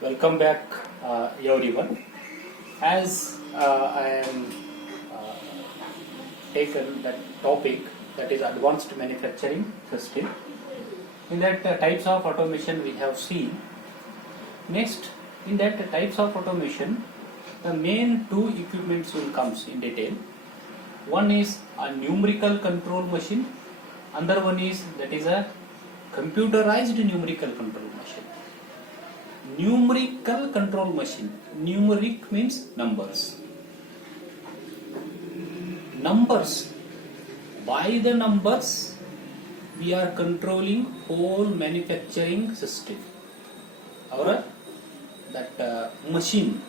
Welcome back, everyone. As I am uh, taken that topic, that is advanced manufacturing system. In that types of automation we have seen. Next, in that types of automation, the main two equipments will comes in detail. One is a numerical control machine. Another one is that is a computerized numerical control machine. Numerical control machine. Numeric means numbers. Numbers. By the numbers, we are controlling whole manufacturing system. Or that machine.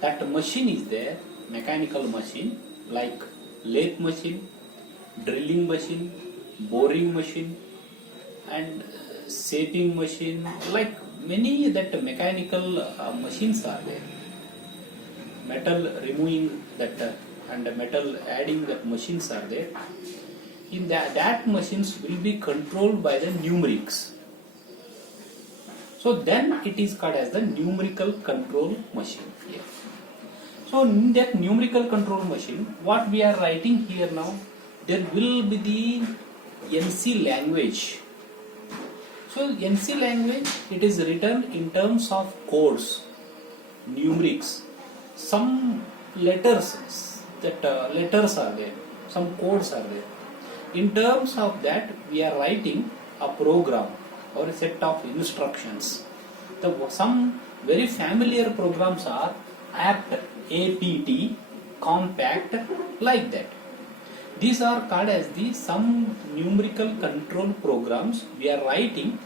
That machine is there, mechanical machine like lathe machine, drilling machine, boring machine, and shaping machine, like many that mechanical machines are there. Metal removing that and metal adding that machines are there. In that machines will be controlled by the numerics. So then it is called as the numerical control machine here. So in that numerical control machine, what we are writing here now, there will be the NC language. So NC language, it is written in terms of codes, numerics. Some letters, that letters are there, some codes are there. In terms of that, we are writing a program or a set of instructions. Some very familiar programs are apt, compact, like that. These are called as the some numerical control programs we are writing.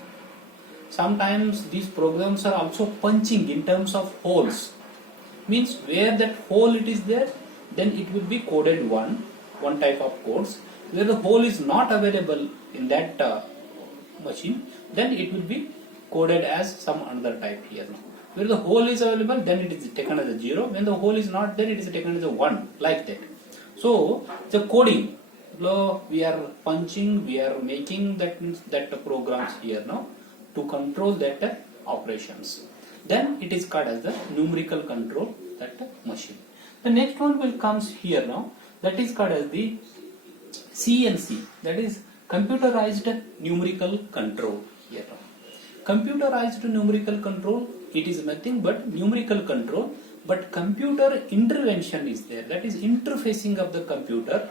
Sometimes these programs are also punching in terms of holes. Means where that hole it is there, then it will be coded one type of codes. Where the hole is not available in that machine, then it will be coded as some another type here now. Where the hole is available, then it is taken as a 0. When the hole is not there, it is taken as a 1, like that. So the coding, we are punching, we are making that programs here now to control that operations. Then it is called as the numerical control that machine. The next one will comes here now, that is called as the CNC, that is computerized numerical control here now. Computerized numerical control, it is nothing but numerical control, but computer intervention is there, that is interfacing of the computer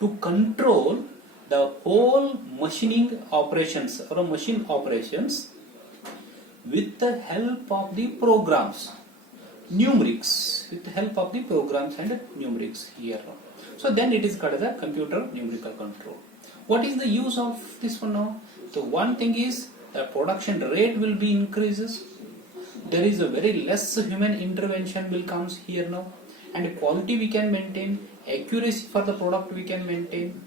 to control the whole machining operations or machine operations with the help of the programs, numerics, with the help of the programs and numerics here. So then it is called as a computer numerical control. What is the use of this one now? So one thing is the production rate will be increases. There is a very less human intervention will comes here now, and quality we can maintain, accuracy for the product we can maintain,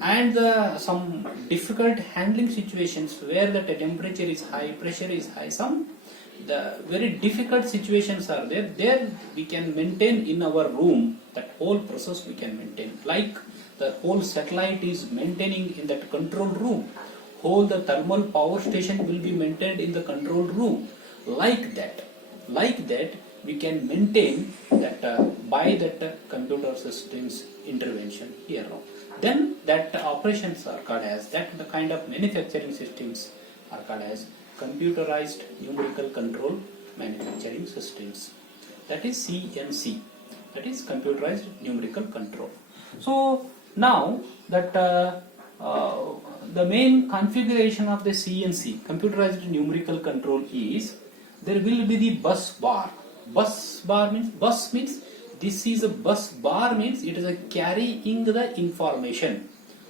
and some difficult handling situations where the temperature is high, pressure is high, some the very difficult situations are there. There we can maintain in our room, that whole process we can maintain, like the whole satellite is maintaining in that control room, whole the thermal power station will be maintained in the control room. Like that we can maintain that by that computer systems intervention here now. Then that operations are called as that the kind of manufacturing systems are called as computerized numerical control manufacturing systems. That is CNC, that is computerized numerical control. So now that the main configuration of the CNC, computerized numerical control, is there will be the bus bar. Bus bar means, bus means this is a bus bar, means it is a carrying the information.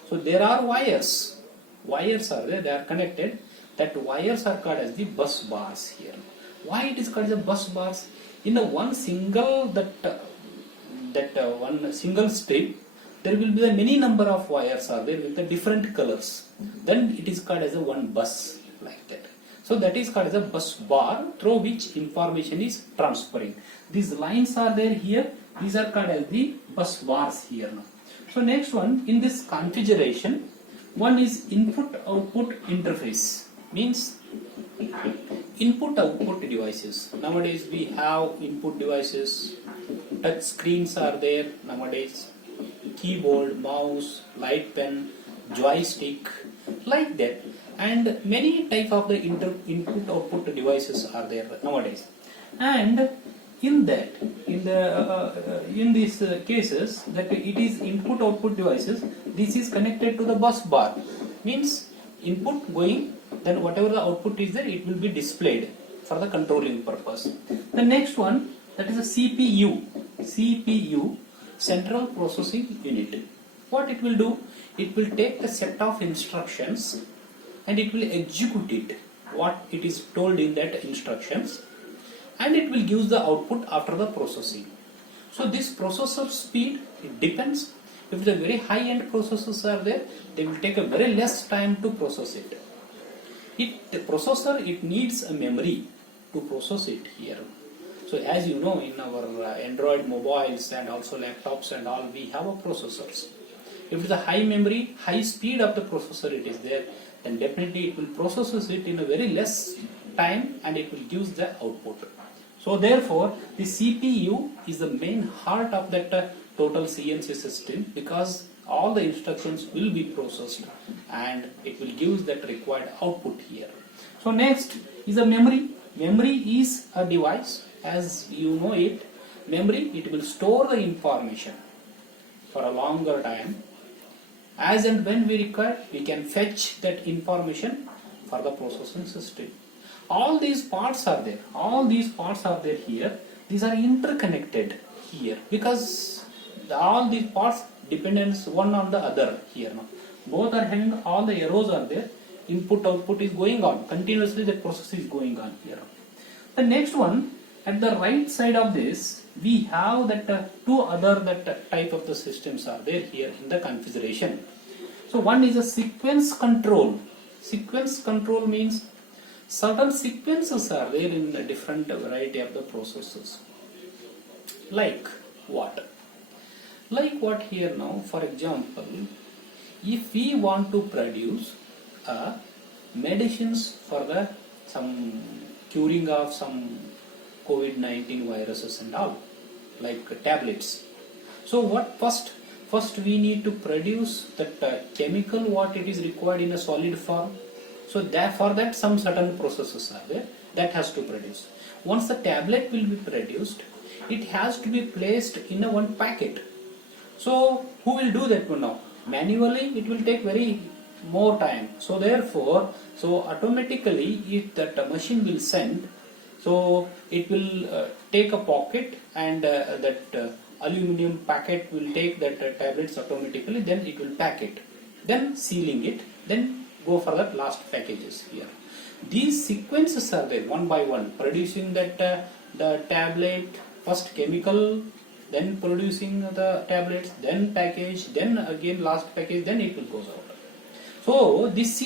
So there are wires are there, they are connected. That wires are called as the bus bars here. Why it is called the bus bars? In the one single one single strip, there will be the many number of wires are there with the different colors. Then it is called as a one bus, like that. So that is called as a bus bar through which information is transferring. These lines are there here. These are called as the bus bars here now. So next one, in this configuration, one is input output interface. Means Input output devices. Nowadays we have input devices, touch screens are there nowadays, keyboard, mouse, light pen, joystick, like that, and many type of the input output devices are there nowadays. And in that, in these cases, that it is input output devices, this is connected to the bus bar, means input going, then whatever the output is there, it will be displayed for the controlling purpose. The next one, that is a CPU, Central Processing Unit. What it will do? It will take the set of instructions and it will execute it, what it is told in that instructions, and it will give the output after the processing. So this processor speed, it depends. If the very high end processors are there, they will take a very less time to process it. The processor, it needs a memory to process it here. So as you know, in our Android mobiles and also laptops and all, we have a processors. If the high memory, high speed of the processor it is there, then definitely it will process it in a very less time and it will give the output. So therefore, the CPU is the main heart of that total CNC system, because all the instructions will be processed and it will give that required output here. So next is a memory. Memory is a device, as you know it. Memory, it will store the information for a longer time. As and when we require, we can fetch that information for the processing system. All these parts are there. All these parts are there here. These are interconnected here, because all these parts depends one on the other here. Now, both are having, all the arrows are there. Input output is going on continuously. The process is going on here. The next one, at the right side of this, we have that two other type of the systems are there here in the configuration. So one is a sequence control. Sequence control means certain sequences are there in a different variety of the processes. Like what? Like what here now? For example, if we want to produce medicines for the some curing of some COVID-19 viruses and all, like tablets. So what first we need to produce that chemical, what it is required in a solid form. So that for that some certain processes are there that has to produce. Once the tablet will be produced, it has to be placed in a one packet. So who will do that one now? Manually it will take very more time. So therefore, so automatically if that machine will send, so it will take a pocket and that aluminum packet will take that tablets automatically, then it will pack it, then sealing it, then go for that last packages here. These sequences are there one by one, producing that the tablet, first chemical, then producing the tablets, then package, then again last package, then it will goes out. So this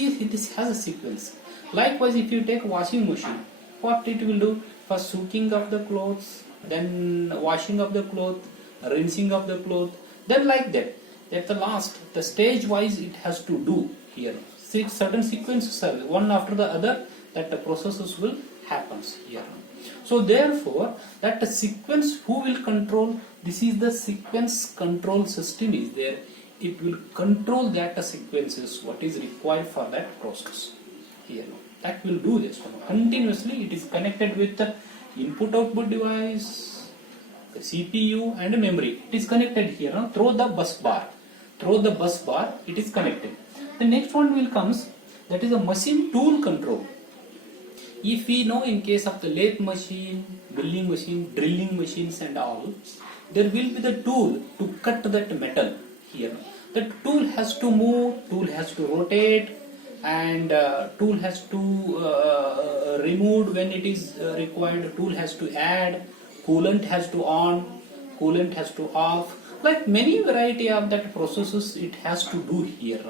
has a sequence. Likewise, if you take washing machine, what it will do? First soaking of the clothes, then washing of the clothes, rinsing of the clothes, then like that. At the last, the stage wise it has to do here. Certain sequences are one after the other, that the processes will happens here. So therefore, that the sequence who will control, this is the sequence control system is there. It will control that sequences what is required for that process here. That will do this one continuously. It is connected with the input output device, the CPU and memory. It is connected here now through the bus bar. Through the bus bar it is connected. The next one will comes, that is a machine tool control. If we know in case of the lathe machine, milling machine, drilling machines and all, there will be the tool to cut that metal here. The tool has to move, tool has to rotate, and tool has to remove when it is required, tool has to add, coolant has to on, coolant has to off, like many variety of that processes it has to do here.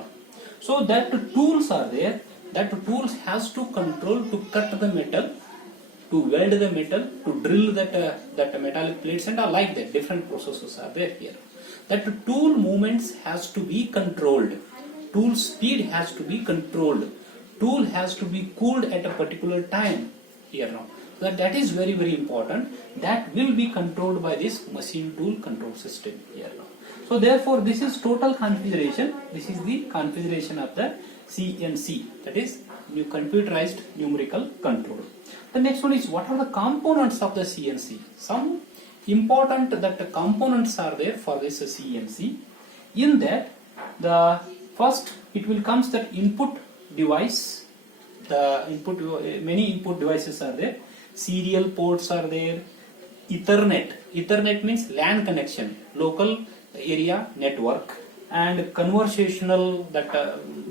So that tools are there, that tools has to control to cut the metal, to weld the metal, to drill that metallic plates and all like that. Different processes are there here. That tool movements has to be controlled. Tool speed has to be controlled. tool has to be cooled at a particular time here now. That is very important. That will be controlled by this machine tool control system here now. So therefore this is total configuration. This is the configuration of the CNC, that is new computerized numerical control. The next one is what are the components of the CNC. Some important that the components are there for this CNC. In that, the first it will comes that input device. The input, many input devices are there. Serial ports are there. Ethernet. Ethernet means LAN connection, local area network, and conversational that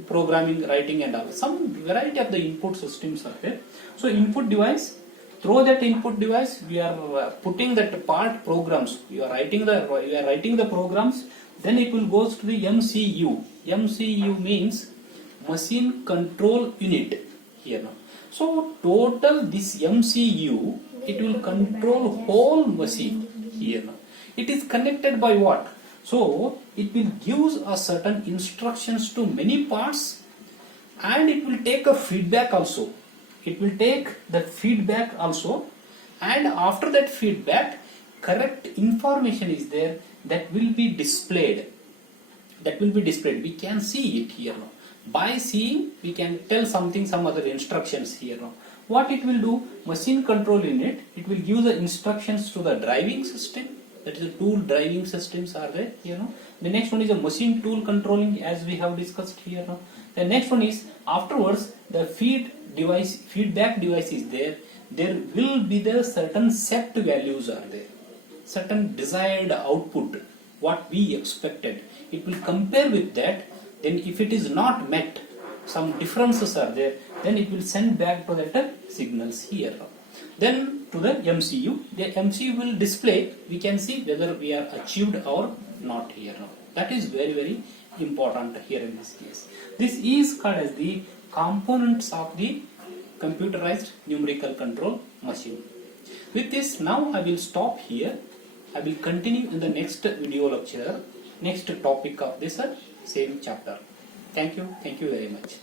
programming, writing, and all. Some variety of the input systems are there. So input device. Through that input device, we are putting that part programs. You are writing the programs. Then it will goes to the MCU. MCU means machine control unit here now. So total this MCU, it will control whole machine here now. It is connected by what? So it will give a certain instructions to many parts, and it will take a feedback also. It will take the feedback also, and after that feedback, correct information is there that will be displayed. We can see it here now. By seeing, we can tell something, some other instructions here now. What it will do? Machine control unit, it will give the instructions to the driving system. That is the tool driving systems are there, you know. The next one is a machine tool controlling, as we have discussed here now. The next one is afterwards the feedback device is there. There will be the certain set values are there, certain desired output, what we expected. It will compare with that. Then if it is not met, some differences are there, then it will send back to that signals here. Then to the MCU. The MCU will display, we can see whether we are achieved or not here. That is very important here in this case. This is called as the components of the computerized numerical control machine. With this, now I will stop here. I will continue in the next video lecture, next topic of this same chapter. Thank you very much.